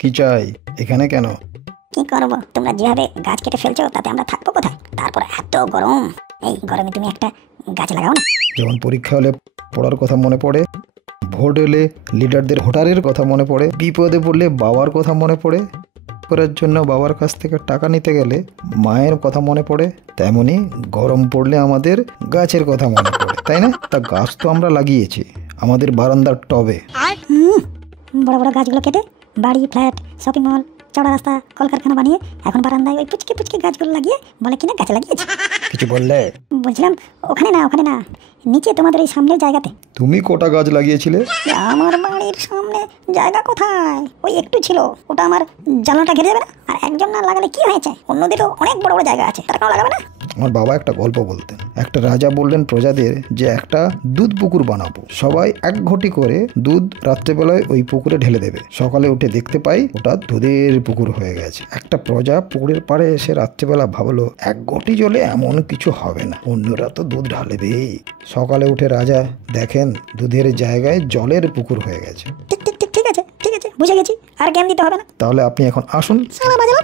কি চাই? এখানে কেন? কি করবো, তোমরা যেভাবে গাছ কেটে ফেলছো তাতে আমরা থাকবো কোথায়? তারপর এত গরম, এই গরমে তুমি একটা গাছ লাগাও না। যেমন পরীক্ষা হলে পড়ার কথা মনে পড়ে, ভোট এলে লিডারদের ভোটারের কথা মনে পড়ে, বিপদে পড়লে বাবার কথা মনে পড়ে, করার জন্য বাবার কাছ থেকে টাকা নিতে গেলে মায়ের কথা মনে পড়ে, তেমনি গরম পড়লে আমাদের গাছের কথা মনে পড়ে, তাই না? তা গাছ তো আমরা লাগিয়েছি আমাদের বারান্দার টবে। বড় বড় গাছগুলো কেটে বাড়ি, ফ্ল্যাট, শপিং মল, চড়া রাস্তা, কলকারখানা বানিয়ে এখন বারান্দায় ওই পুচকে পুচকে গাছগুলো লাগিয়ে বলে কিনা গাছ লাগিয়েছে। কিছু বললে? বলছিলাম ওখানে না, নিচে তোমাদের এই সামনের জায়গাতে। তুমি কটা গাছ লাগিয়েছিলে? আমার বাড়ির সামনে জায়গা কোথায়, ওই একটু ছিল, ওটা আমার জানলাটা ঘিরে যাবে না? আর একজন না লাগালে কি হয়েছে, অন্যদেরও অনেক বড় বড় জায়গা আছে, তারা কেন লাগাবে না? আমার বাবা একটা গল্প বলতেন। একটা রাজা বললেন প্রজাদের যে একটা দুধ পুকুর বানাবো, সবাই এক ঘটি করে দুধ রাত্রেবেলায় ওই পুকুরে ঢেলে দেবে, সকালে উঠে দেখতে পাই ওটা দুধের পুকুর হয়ে গেছে। একটা প্রজা পুকুরের পাড়ে এসে রাত্রেবেলা ভাবলো এক ঘটি জলে এমন কিছু হবে না, অন্যরা তো দুধ ঢালবেই। সকালে উঠে রাজা দেখেন দুধের জায়গায় জলের পুকুর হয়ে গেছে। ঠিক আছে বুঝে গেছি, আর জ্ঞান দিতে হবে না। তাহলে আপনি এখন আসুন। সালা বাজালো।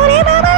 ওরে বাবা।